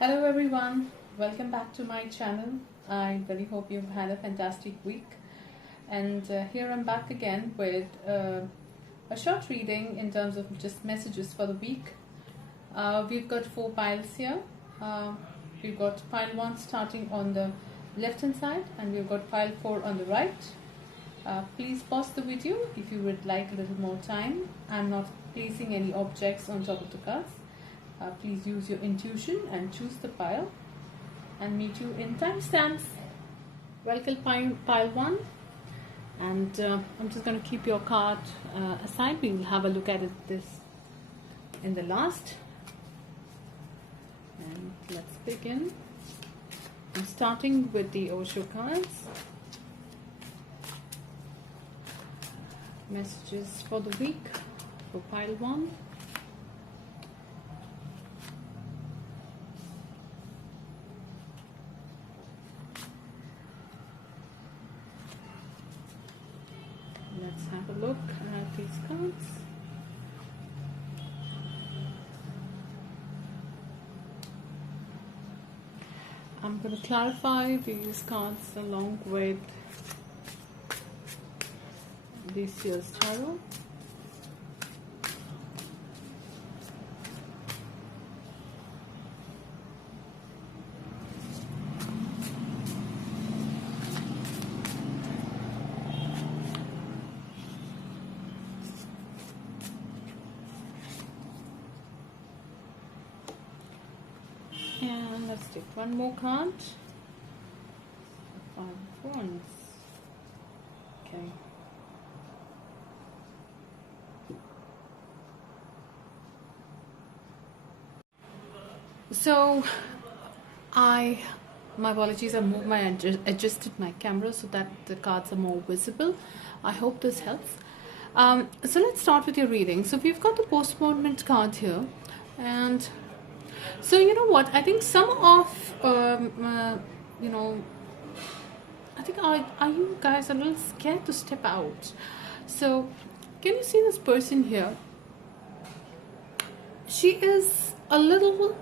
Hello everyone, welcome back to my channel. I really hope you've had a fantastic week. And here I'm back again with a short reading in terms of just messages for the week. We've got 4 piles here. We've got pile 1 starting on the left hand side, and we've got pile 4 on the right. Please pause the video if you would like a little more time. I'm not placing any objects on top of the cards. Please use your intuition and choose the pile, and meet you in timestamps. Welcome pile 1, and I'm just going to keep your card aside. We will have a look at this in the last. And let's begin. I'm starting with the Osho cards. Messages for the week for pile 1. Let's have a look at these cards. I'm going to clarify these cards along with this year's tarot. And let's take one more card. 5 of Wands. Okay. So my apologies, adjusted my camera so that the cards are more visible. I hope this helps. So let's start with your reading. So we've got the postponement card here, and so you know what, I think some of I think are you guys a little scared to step out? So can you see this person here? She is a little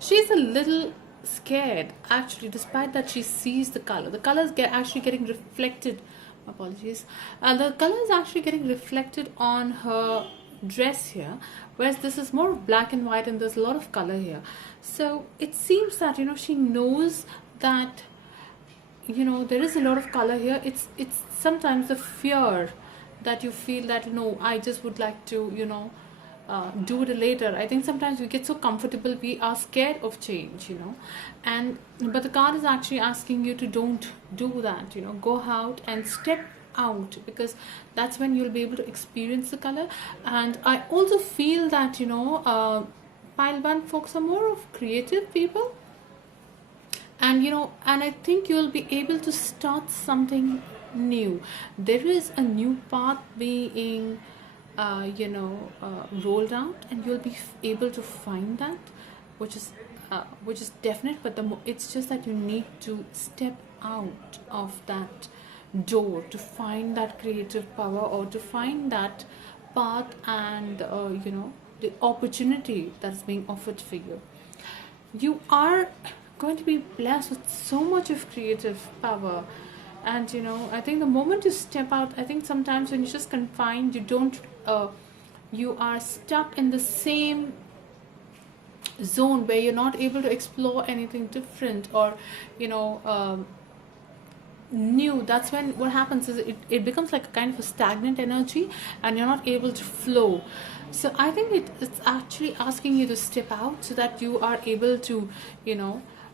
she's a little scared actually, despite that she sees the color. The color is actually getting reflected. Apologies. The color is actually getting reflected on her dress here, whereas this is more of black and white, and there's a lot of color here. So it seems that she knows that there is a lot of color here. It's sometimes the fear that you feel that I just would like to do it later. I think sometimes we get so comfortable, we are scared of change, but the card is actually asking you to don't do that. Go out and step out, because that's when you'll be able to experience the color. And I also feel that pile 1 folks are more of creative people, and and I think you'll be able to start something new. There is a new path being rolled out, and you'll be able to find that, which is definite. But it's just that you need to step out of that door to find that creative power, or to find that path, and the opportunity that's being offered for you. You are going to be blessed with so much of creative power. And I think the moment you step out, I think sometimes when you're just confined, you are stuck in the same zone where you're not able to explore anything different, or new. That's when what happens is it becomes like a kind of a stagnant energy, and you're not able to flow. So I think it's actually asking you to step out, so that you are able to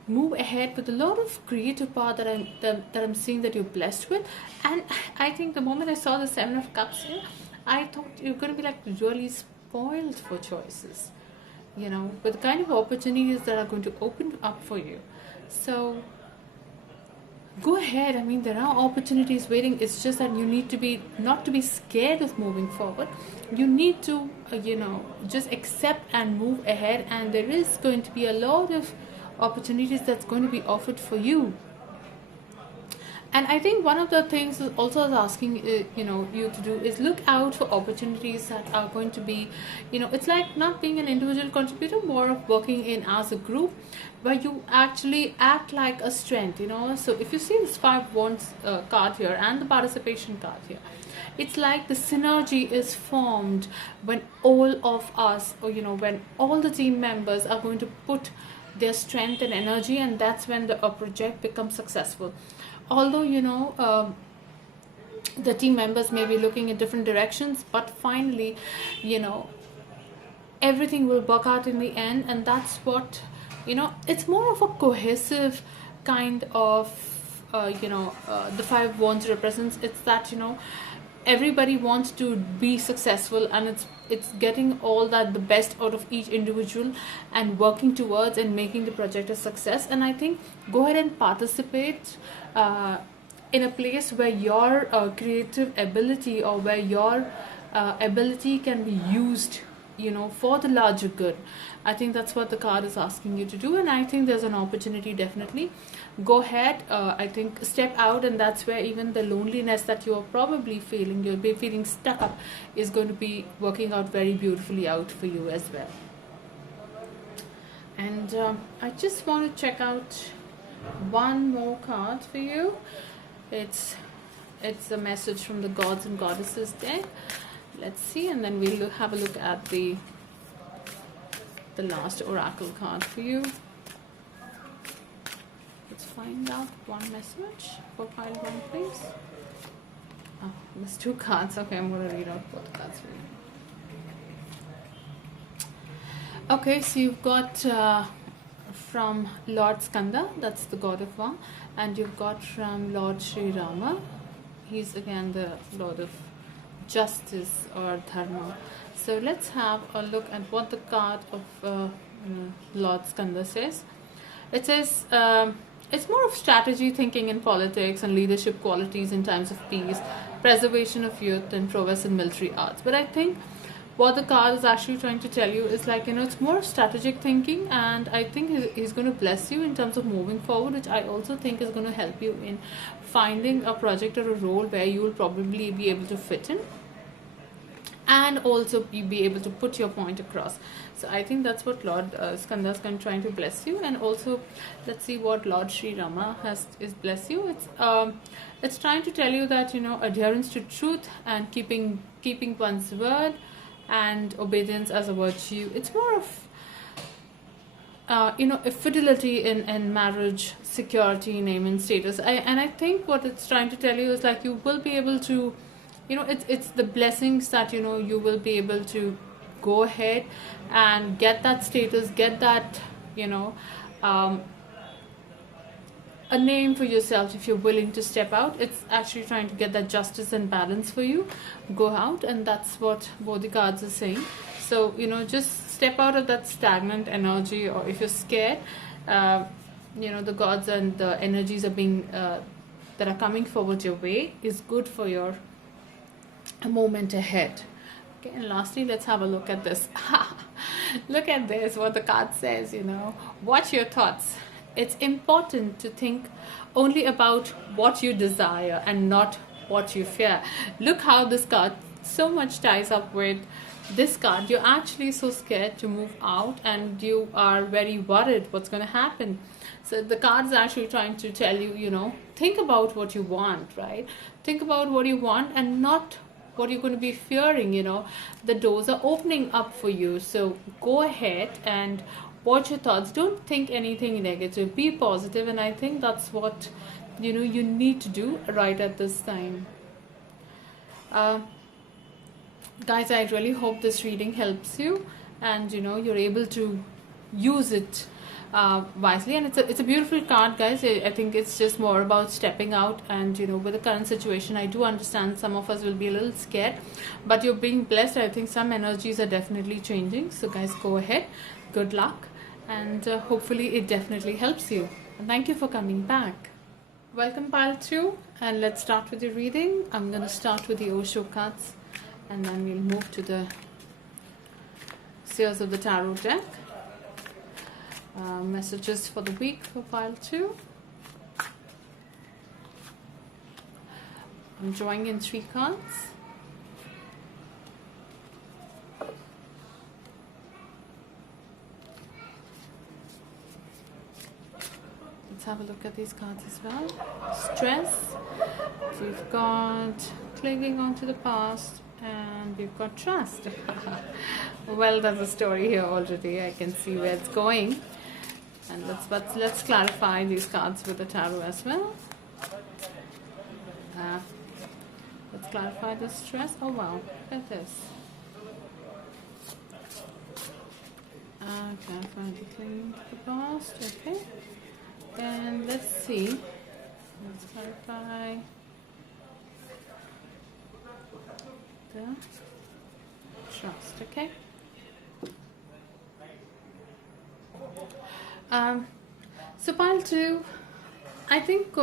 move ahead with a lot of creative power that I'm seeing that you're blessed with. And I think the moment I saw the 7 of Cups here, I thought you're going to be like really spoiled for choices, with the kind of opportunities that are going to open up for you. So go ahead. I mean, there are opportunities waiting. It's just that you need to not to be scared of moving forward. You need to just accept and move ahead, and there is going to be a lot of opportunities that's going to be offered for you. And I think one of the things is also is asking you to do is look out for opportunities that are going to be, it's like not being an individual contributor, more of working in as a group, where you actually act like a strength. So if you see this five wands card here and the participation card here, it's like the synergy is formed when all of us, or when all the team members are going to put their strength and energy, and that's when a project becomes successful. Although the team members may be looking in different directions, but finally everything will work out in the end. And that's what it's more of a cohesive kind of the five wands represents. It's that everybody wants to be successful, and it's getting all that the best out of each individual and working towards and making the project a success. And I think go ahead and participate in a place where your creative ability, or where your ability can be used for the larger good. I think that's what the card is asking you to do, and I think there's an opportunity. Definitely go ahead, I think step out, and that's where even the loneliness that you're probably feeling, you'll be feeling stuck up, is going to be working out very beautifully out for you as well. And I just want to check out one more card for you. It's a message from the gods and goddesses deck. Let's see, and then we'll have a look at the last oracle card for you. Let's find out one message for pile one, please. Oh, there's two cards. Okay, I'm going to read out both cards for you. Okay, so you've got from Lord Skanda, that's the god of war, and you've got from Lord Sri Rama. He's again the Lord of justice or dharma. So let's have a look at what the card of Lord Skanda says. It says it's more of strategy thinking in politics and leadership qualities in times of peace, preservation of youth, and prowess in military arts. But I think what the card is actually trying to tell you is like, it's more strategic thinking, and I think he's going to bless you in terms of moving forward, which I also think is going to help you in finding a project or a role where you will probably be able to fit in, and also be able to put your point across. So I think that's what Lord Skanda is trying to bless you. And also let's see what Lord Sri Rama is bless you. It's trying to tell you that adherence to truth and keeping one's word and obedience as a virtue. It's more of a fidelity in marriage, security, name and status. I think what it's trying to tell you is like you will be able to it's the blessings that you will be able to go ahead and get that status, get that a name for yourself if you're willing to step out. It's actually trying to get that justice and balance for you. Go out, and that's what both the cards are saying. So just step out of that stagnant energy, or if you're scared, the gods and the energies are being that are coming forward your way is good for your moment ahead. Okay, and lastly, let's have a look at this. Look at this, what the card says. Watch your thoughts. It's important to think only about what you desire and not what you fear. Look how this card so much ties up with this card. You're actually so scared to move out, and you are very worried what's going to happen. So the card is actually trying to tell you, think about what you want, right? Think about what you want and not what you're going to be fearing. The doors are opening up for you. So go ahead and watch your thoughts. Don't think anything negative. Be positive, and I think that's what you need to do right at this time. Guys, I really hope this reading helps you, and you're able to use it wisely. And it's a beautiful card, guys. I think it's just more about stepping out, and with the current situation, I do understand some of us will be a little scared, but you're being blessed. I think some energies are definitely changing. So guys, go ahead, good luck, and hopefully it definitely helps you. And thank you for coming back. Welcome, pile 2, and let's start with the reading. I'm going to start with the Osho cards, and then we'll move to the Seers of the Tarot deck. Messages for the week for pile 2. I'm drawing in 3 cards. Let's have a look at these cards as well. Stress. We've got clinging on to the past, and we've got trust. Well, there's a story here already. I can see where it's going. And let's clarify these cards with the tarot as well. Let's clarify the stress. Oh wow, look at this. Clarify the clinging to the past. Okay. And let's see. Let's clarify the trust. Okay. So pile 2, I think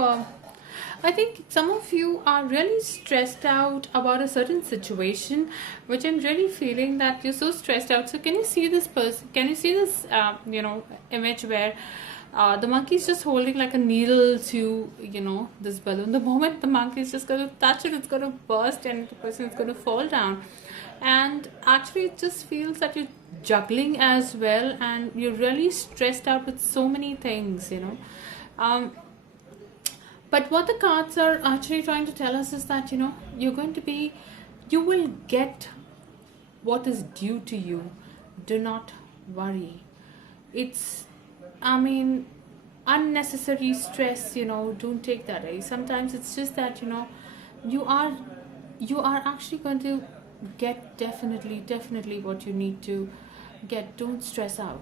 some of you are really stressed out about a certain situation, which I'm really feeling that you're so stressed out. So can you see this person? Can you see this image where the monkey is just holding like a needle to this balloon? The moment the monkey is just going to touch it, it's going to burst and the person is going to fall down. And actually it just feels that you're juggling as well, and you're really stressed out with so many things, but what the cards are actually trying to tell us is that you will get what is due to you. Do not worry. It's unnecessary stress, don't take that away. Sometimes it's just that you are actually going to get definitely what you need to get. Don't stress out.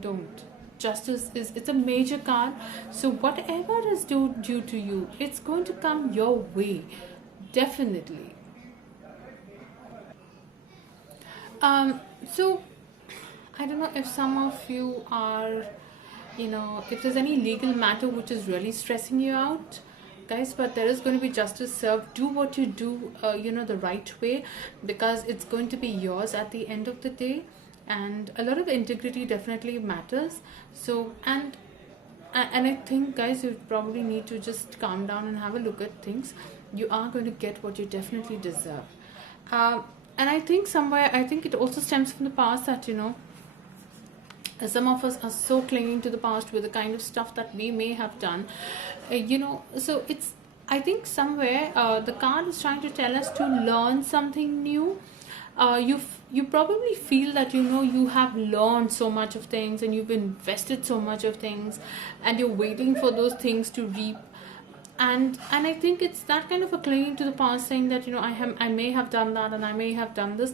Don't. Justice it's a major card, so whatever is due to you, it's going to come your way, definitely. So I don't know if some of you are if there's any legal matter which is really stressing you out, guys, but there is going to be justice served. Do what you do the right way, because it's going to be yours at the end of the day. And a lot of integrity definitely matters. So and I think, guys, you probably need to just calm down and have a look at things. You are going to get what you definitely deserve. And I think it also stems from the past that some of us are so clinging to the past with the kind of stuff that we may have done, so it's, I think somewhere the card is trying to tell us to learn something new. You probably feel that you have learned so much of things, and you've invested so much of things, and you're waiting for those things to reap. And I think it's that kind of a clinging to the past, saying that I may have done that and I may have done this,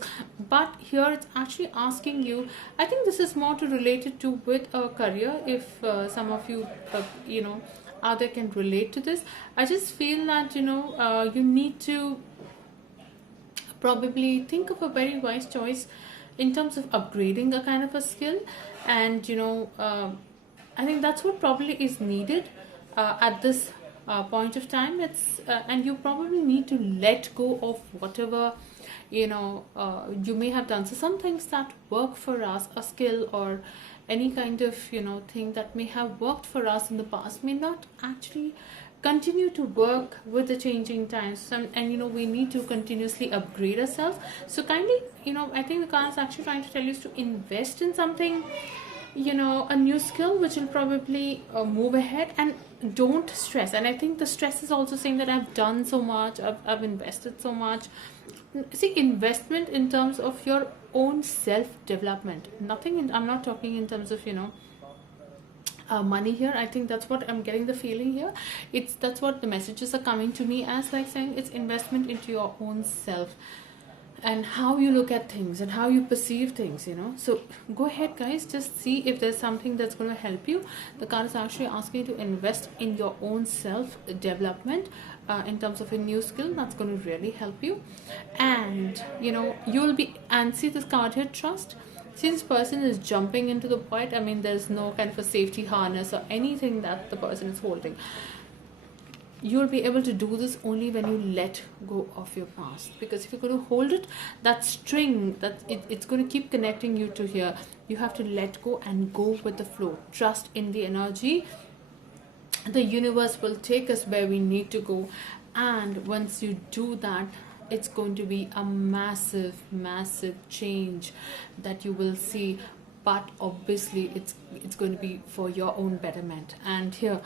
but here it's actually asking you. I think this is more to relate it to with a career. If some of you out there can relate to this, I just feel that you need to probably think of a very wise choice in terms of upgrading a kind of a skill. And I think that's what probably is needed at this point of time. It's and you probably need to let go of whatever you may have done. So some things that work for us, a skill or any kind of thing that may have worked for us in the past, may not actually continue to work with the changing times. And we need to continuously upgrade ourselves. So kindly, I think the card is actually trying to tell you to invest in something, a new skill which will probably move ahead, and don't stress. And I think the stress is also saying that I've done so much, I've invested so much. See, investment in terms of your own self-development. I'm not talking in terms of money here. I think that's what I'm getting the feeling here. That's what the messages are coming to me as, like saying it's investment into your own self and how you look at things and how you perceive things. So go ahead, guys, just see if there's something that's going to help you. The card is actually asking you to invest in your own self development in terms of a new skill that's going to really help you. And you'll be, and see this card here, trust. Since person is jumping into the void, there's no kind of a safety harness or anything that the person is holding. You'll be able to do this only when you let go of your past. Because if you're going to hold it, that string, it's going to keep connecting you to here. You have to let go and go with the flow. Trust in the energy. The universe will take us where we need to go. And once you do that, it's going to be a massive, massive change that you will see. But obviously it's going to be for your own betterment. And here,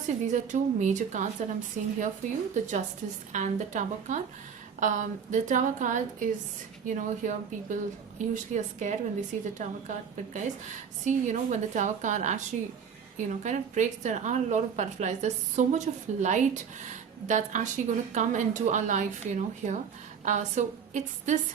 see, these are two major cards that I'm seeing here for you, the Justice and the Tower card. The Tower card is, here people usually are scared when they see the Tower card, but guys, see, when the Tower card actually, kind of breaks, there are a lot of butterflies. There's so much of light that's actually going to come into our life, here. So it's this,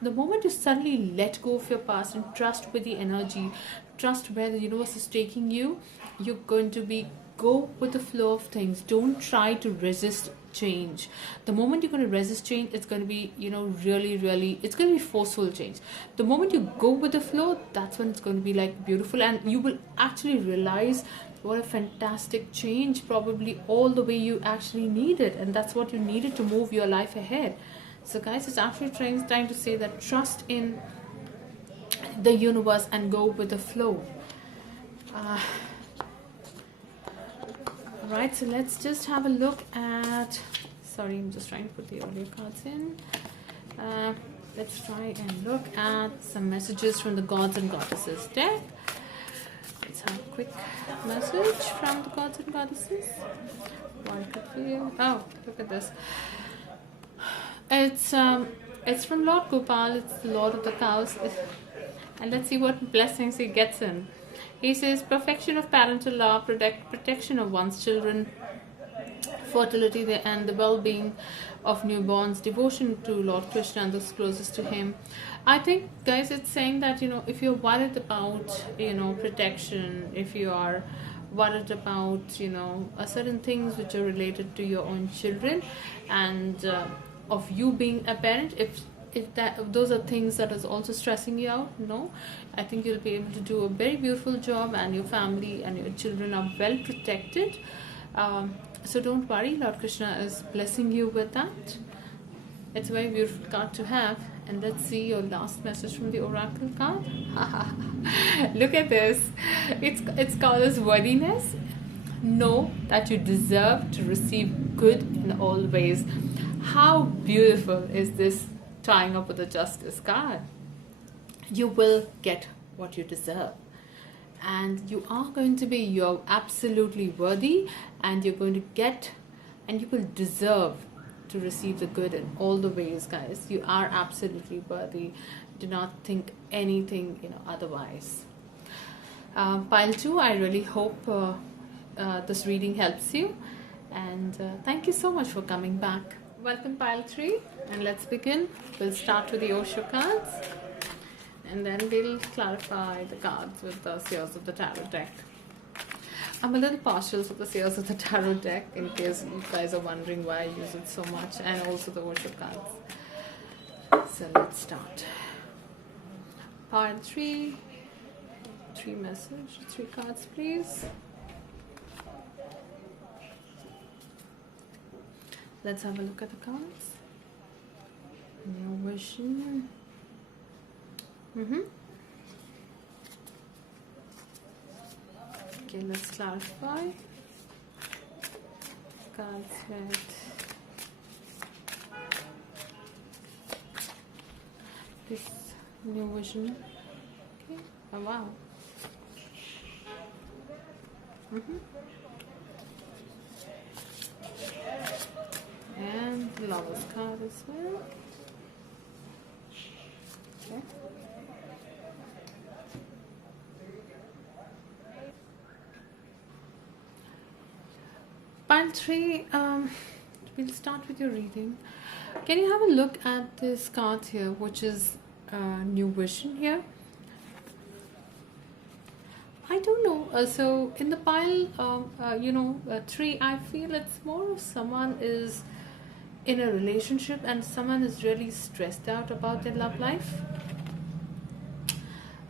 the moment you suddenly let go of your past and trust with the energy, trust where the universe is taking you, you're going to be go with the flow of things. Don't try to resist change. The moment you're going to resist change, it's going to be, really, it's going to be forceful change. The moment you go with the flow, that's when it's going to be like beautiful, and you will actually realize what a fantastic change, probably all the way you actually needed, and that's what you needed to move your life ahead. So guys, it's actually trying to say that trust in the universe and go with the flow. Right, so let's just have a look at, sorry, I'm just trying to put the audio cards in. Let's try and look at some messages from the gods and goddesses deck. Let's have a quick message from the gods and goddesses. One could feel, oh, look at this. It's from Lord Gopal. It's the Lord of the cows. And let's see what blessings he gets in. He says perfection of parental love, protection of one's children, fertility and the well-being of newborns, devotion to Lord Krishna and those closest to him. I think, guys, it's saying that, if you're worried about, protection, if you are worried about, certain things which are related to your own children, and of you being a parent, if that those are things that is also stressing you out, I think you'll be able to do a very beautiful job, and your family and your children are well protected. So don't worry, Lord Krishna is blessing you with that. It's a very beautiful card to have. And let's see your last message from the oracle card. Look at this. It's called as worthiness. Know that you deserve to receive good in all ways. How beautiful is this tying up with the Justice card? You will get what you deserve, and you are going to be, you're absolutely worthy, and you're going to get, and you will deserve to receive the good in all the ways, guys. You are absolutely worthy. Do not think anything, otherwise. Pile 2, I really hope this reading helps you, and thank you so much for coming back. Welcome, Pile 3, and let's begin. We'll start with the Osho cards, and then we'll clarify the cards with the Seers of the Tarot deck. I'm a little partial to the Seers of the Tarot deck, in case you guys are wondering why I use it so much, and also the Osho cards. So let's start. Part 3, 3 message, 3 cards, please. Let's have a look at the cards. New vision. Okay, let's clarify. Cards read. This new vision. Okay. Oh wow. And the Lover's card as well. Okay. Pile 3, we'll start with your reading. Can you have a look at this card here, which is New Vision here? I don't know. So in the pile, 3, I feel it's more of someone is in a relationship and someone is really stressed out about their love life.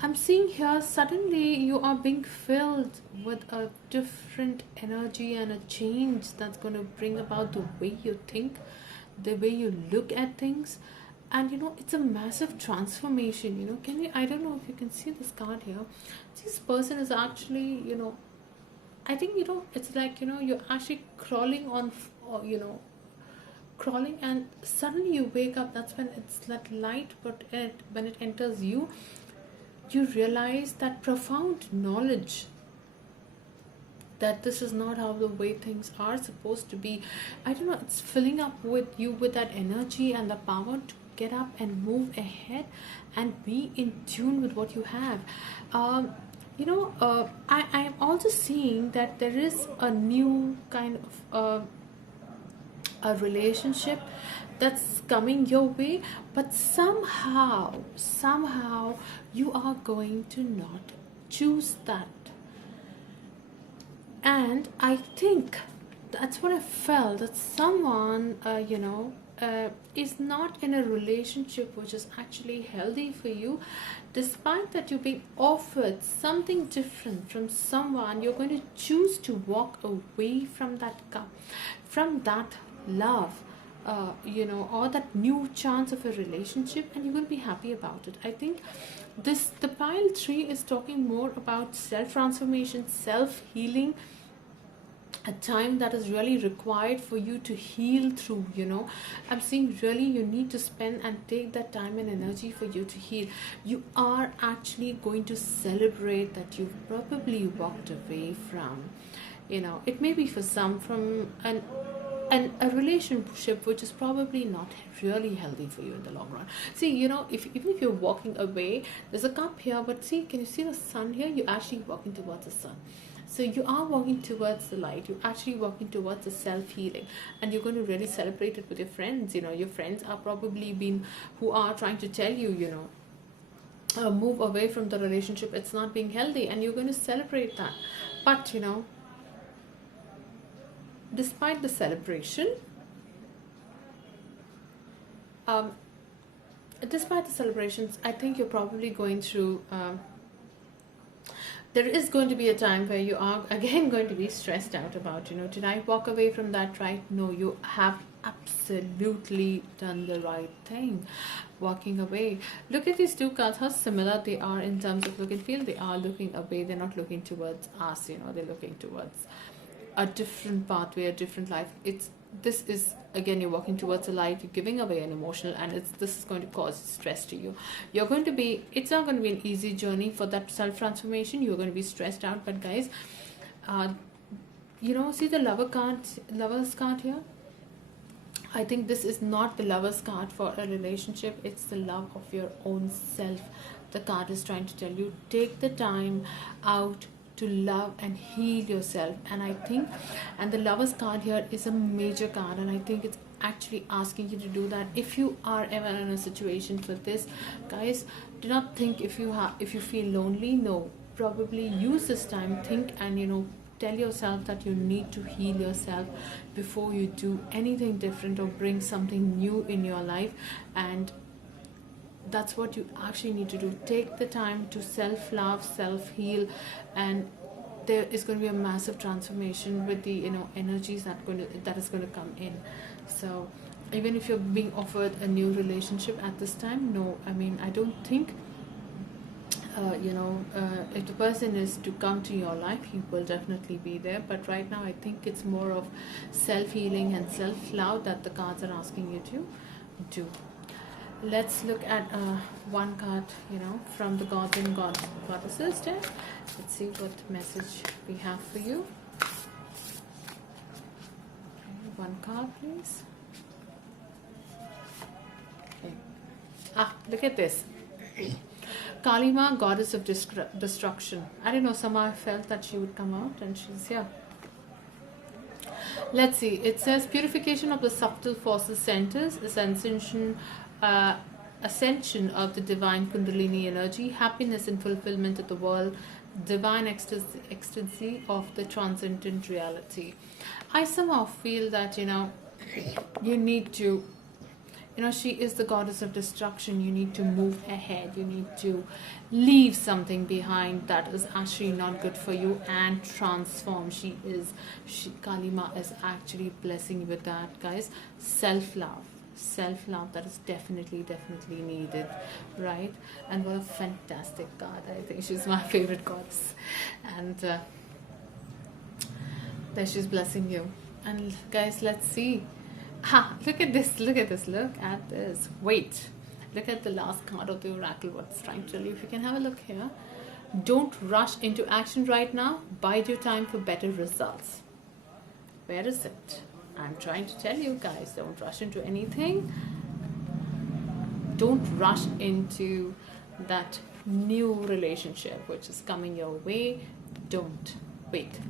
I'm seeing here suddenly you are being filled with a different energy and a change that's going to bring about the way you think, the way you look at things. And it's a massive transformation. I don't know if you can see this card here. This person is actually, I think, it's like, you're actually crawling on, crawling, and suddenly you wake up. That's when it's that light, but when it enters you, you realize that profound knowledge that this is not how the way things are supposed to be. I don't know, it's filling up with you with that energy and the power to get up and move ahead and be in tune with what you have. I'm also seeing that there is a new kind of a relationship that's coming your way, but somehow you are going to not choose that. And I think that's what I felt, that someone is not in a relationship which is actually healthy for you. Despite that you're being offered something different from someone, you're going to choose to walk away from that cup, from that love, or that new chance of a relationship, and you're going to be happy about it. I think the pile 3 is talking more about self transformation, self healing, a time that is really required for you to heal through. I'm seeing really you need to spend and take that time and energy for you to heal. You are actually going to celebrate that you've probably walked away from, it may be for some from a relationship which is probably not really healthy for you in the long run. See, even if you're walking away, there's a cup here, but see, can you see the sun here? You're actually walking towards the sun. So you are walking towards the light. You're actually walking towards the self-healing, and you're going to really celebrate it with your friends. Your friends are probably who are trying to tell you, move away from the relationship. It's not being healthy, and you're going to celebrate that. But despite the celebration, despite the celebrations, I think you're probably going through. There is going to be a time where you are again going to be stressed out about, did I walk away from that right? No, you have absolutely done the right thing, walking away. Look at these two cards, how similar they are in terms of look and feel. They are looking away, they're not looking towards us, they're looking towards a different pathway, a different life. This is, again, you're walking towards a light, you're giving away an emotional, and this is going to cause stress to you. It's not going to be an easy journey for that self-transformation. You're going to be stressed out. But guys, see the lover's card here? I think this is not the lover's card for a relationship. It's the love of your own self. The card is trying to tell you, take the time out to love and heal yourself. And the lover's card here is a major card, and I think it's actually asking you to do that. If you are ever in a situation for this, guys, do not think if you feel lonely. No, probably use this time, think, and tell yourself that you need to heal yourself before you do anything different or bring something new in your life. And that's what you actually need to do. Take the time to self-love, self-heal, and there is going to be a massive transformation with the energies that is going to come in. So even if you're being offered a new relationship at this time, no, I don't think if the person is to come to your life, he will definitely be there. But right now, I think it's more of self-healing and self-love that the cards are asking you to do. Let's look at one card, from the gods and goddesses there. Let's see what message we have for you. Okay, one card, please. Okay. Look at this. Kalima, goddess of destruction. I don't know, somehow I felt that she would come out, and she's here. Let's see. It says purification of the subtle forces centers, ascension of the divine Kundalini energy, happiness and fulfillment of the world, divine ecstasy of the transcendent reality. I somehow feel that you need to, she is the goddess of destruction. You need to move ahead. You need to leave something behind that is actually not good for you and transform. Kalima is actually blessing you with that, guys. Self-love, that is definitely needed, right? And what a fantastic card. I think she's my favorite goddess, and there she's blessing you. And guys, let's see Ha, look at this, look at this, look at this. Wait, look at the last card of the oracle, what's trying to tell you. If you can have a look here. Don't rush into action right now. Bide your time for better results. Where is it? I'm trying to tell you guys, don't rush into anything. Don't rush into that new relationship which is coming your way. Don't wait.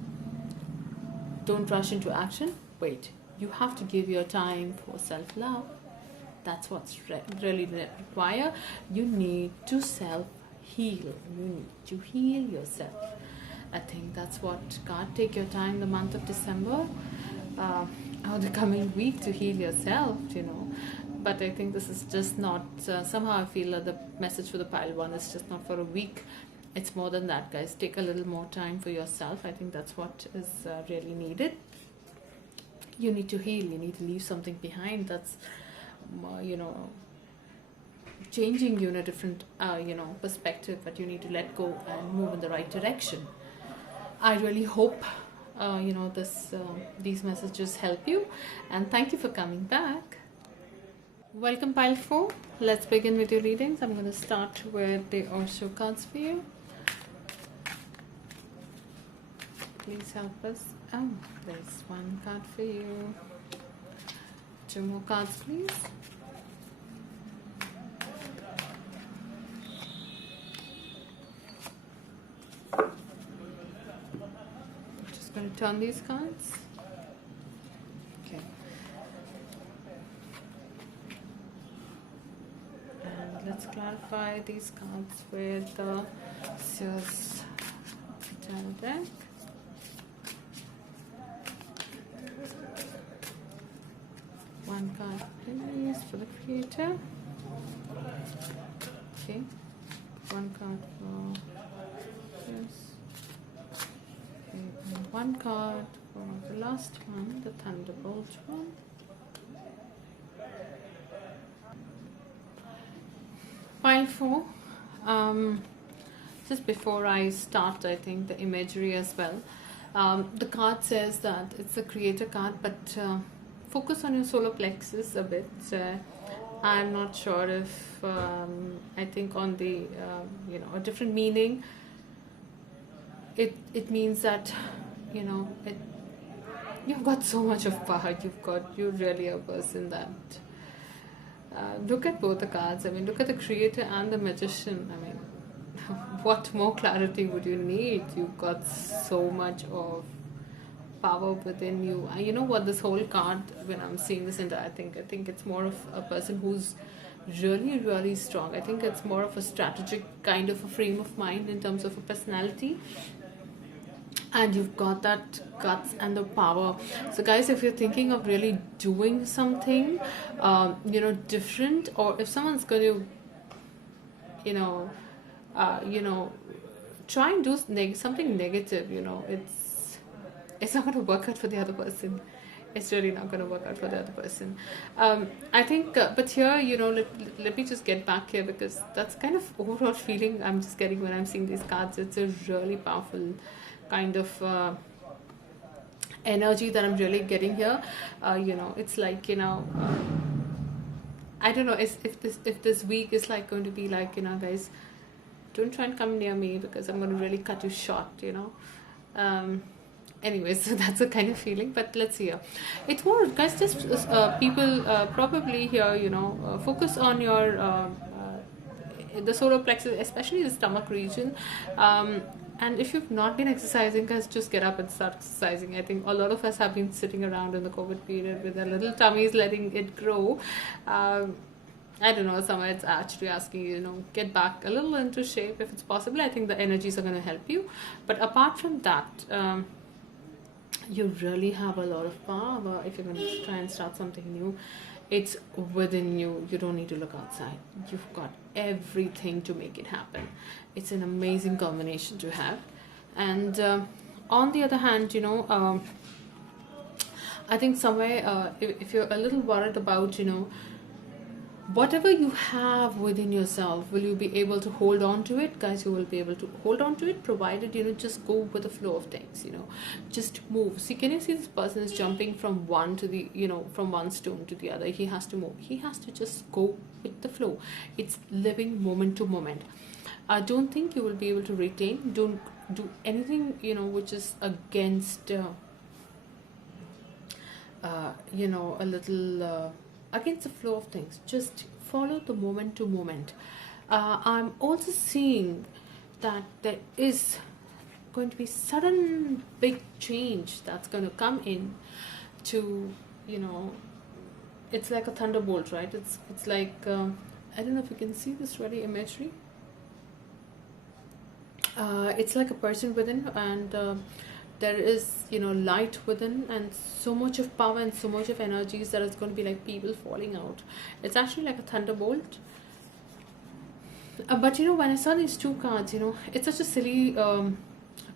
Don't rush into action. Wait. You have to give your time for self-love. That's what's really required. You need to self-heal. You need to heal yourself. I think that's what God, take your time the month of December or the coming week to heal yourself, But I think this is just not, somehow I feel that the message for the pile one is just not for a week. It's more than that, guys. Take a little more time for yourself. I think that's what is really needed. You need to heal. You need to leave something behind that's, changing you in a different, perspective. But you need to let go and move in the right direction. I really hope, these messages help you. And thank you for coming back. Welcome, pile 4. Let's begin with your readings. I'm going to start with the Osho cards for you. Please help us. Oh, there's one card for you. 2 more cards, please. Just going to turn these cards. Okay. And let's clarify these cards with the Sears Tarot deck. One card please for the creator. Okay. One card for this. Okay. And one card for the last one, the Thunderbolt one. Pile 4. Just before I start, I think the imagery as well. The card says that it's a creator card, but focus on your solar plexus a bit. I'm not sure if I think on the a different meaning. It means that you've got so much of power. You're really a person that look at both the cards. I mean, look at the creator and the magician. I mean, what more clarity would you need? You've got so much of power within you. You know what, this whole card, when I'm seeing this entire thing, I think it's more of a person who's really, really strong. I think it's more of a strategic kind of a frame of mind in terms of a personality. And you've got that guts and the power. So guys, if you're thinking of really doing something different, or if someone's going to try and do something negative, it's not going to work out for the other person. It's really not going to work out for the other person. I think, but here, let me just get back here, because that's kind of overall feeling I'm just getting when I'm seeing these cards. It's a really powerful kind of energy that I'm really getting here. It's like, I don't know if this week is like going to be like, guys, don't try and come near me because I'm going to really cut you short, anyways, so that's a kind of feeling. But let's see here. It's more, guys, just people probably here, focus on your the solar plexus, especially the stomach region. And if you've not been exercising, guys, just get up and start exercising. I think a lot of us have been sitting around in the COVID period with our little tummies, letting it grow. I don't know, somewhere it's actually asking you, get back a little into shape if it's possible. I think the energies are going to help you. But apart from that, you really have a lot of power if you're going to try and start something new. It's within you. You don't need to look outside. You've got everything to make it happen. It's an amazing combination to have. And on the other hand, I think somewhere if you're a little worried about whatever you have within yourself, will you be able to hold on to it? Guys, you will be able to hold on to it, provided just go with the flow of things, just move. See, can you see this person is jumping from one to the from one stone to the other? He has to move, he has to just go with the flow. It's living moment to moment. I don't think you will be able to retain, don't do anything which is against a little against the flow of things. Just follow the moment to moment. I'm also seeing that there is going to be sudden big change that's going to come in to it's like a thunderbolt, right? It's like I don't know if you can see this really imagery. It's like a person within, and there is light within, and so much of power and so much of energies that is going to be like people falling out. It's actually like a thunderbolt. But when I saw these two cards, it's such a silly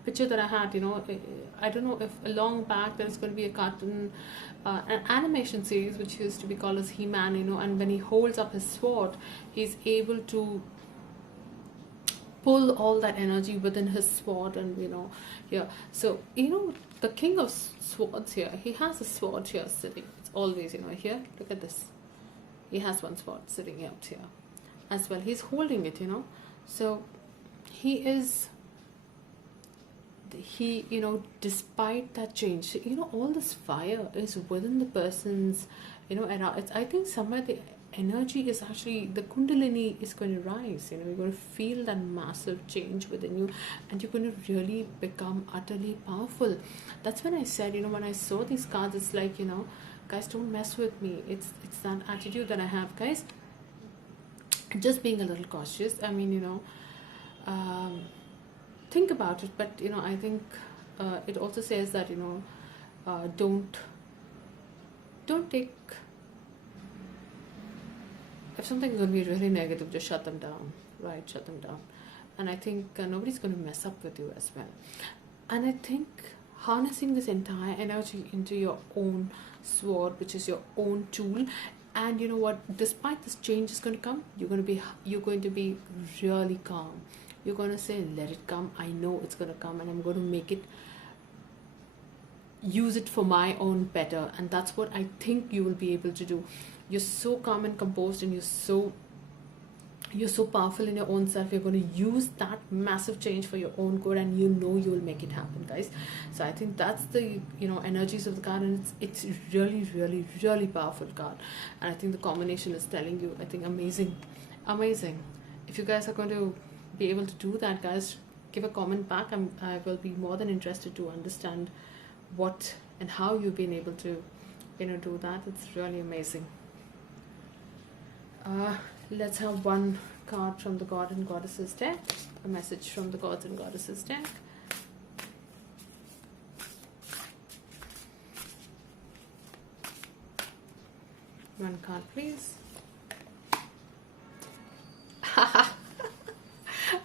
picture that I had. I don't know if a long back there's going to be a cartoon, an animation series which used to be called as He-Man, and when he holds up his sword, he's able to pull all that energy within his sword. And yeah, so the king of swords here, he has a sword here sitting. It's always here, look at this, he has one sword sitting out here as well. He's holding it, so he despite that change, all this fire is within the person's era. I think somewhere the energy is actually, the kundalini is going to rise. You're going to feel that massive change within you, and you're going to really become utterly powerful. That's when I said, when I saw these cards, it's like, guys, don't mess with me. It's that attitude that I have, guys. Just being a little cautious. I mean, think about it, but I think it also says that don't take, if something's going to be really negative, just shut them down, right? Shut them down. And I think nobody's going to mess up with you as well. And I think harnessing this entire energy into your own sword, which is your own tool, and what, despite this change is going to come, you're going to be really calm. You're going to say, let it come, I know it's going to come, and I'm going to make it, use it for my own better. And that's what I think you will be able to do. You're so calm and composed, and you're so powerful in your own self. You're going to use that massive change for your own good, and you will make it happen, guys. So I think that's the energies of the card, and it's really, really, really powerful card. And I think the combination is telling you, I think, amazing. If you guys are going to be able to do that, guys, give a comment back. I will be more than interested to understand what and how you've been able to do that. It's really amazing. Let's have one card from the God and Goddesses deck, a message from the Gods and Goddesses deck. One card, please.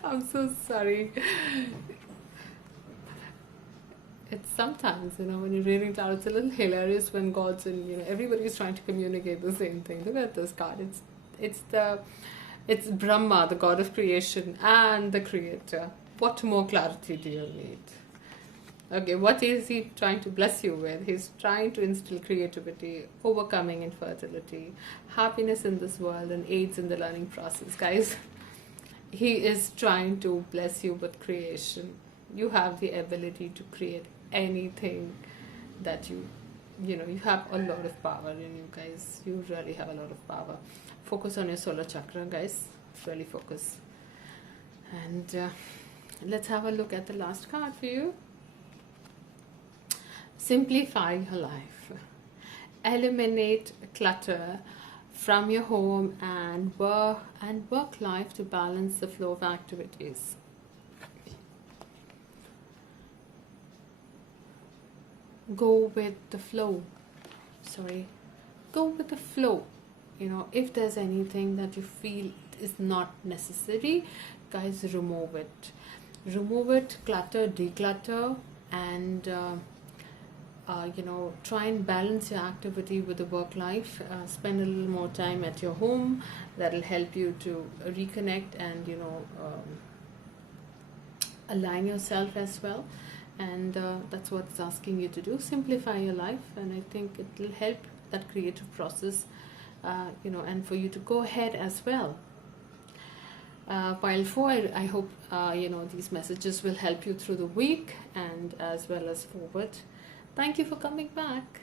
I'm so sorry. It's sometimes, when you're reading tarot, it's a little hilarious when gods and everybody's trying to communicate the same thing. Look at this card. It's Brahma, the god of creation, and the creator. What more clarity do you need? Okay, what is he trying to bless you with? He's trying to instill creativity, overcoming infertility, happiness in this world, and aids in the learning process. Guys, he is trying to bless you with creation. You have the ability to create anything that you have a lot of power in you, guys. You really have a lot of power. Focus on your solar chakra, guys. Really focus. And let's have a look at the last card for you. Simplify your life. Eliminate clutter from your home and work life to balance the flow of activities. Go with the flow. Go with the flow. If there's anything that you feel is not necessary, guys, remove it. Clutter, declutter, and try and balance your activity with the work life. Spend a little more time at your home. That'll help you to reconnect and align yourself as well. And that's what it's asking you to do. Simplify your life, and I think it will help that creative process, and for you to go ahead as well. Pile 4, I hope these messages will help you through the week and as well as forward. Thank you for coming back.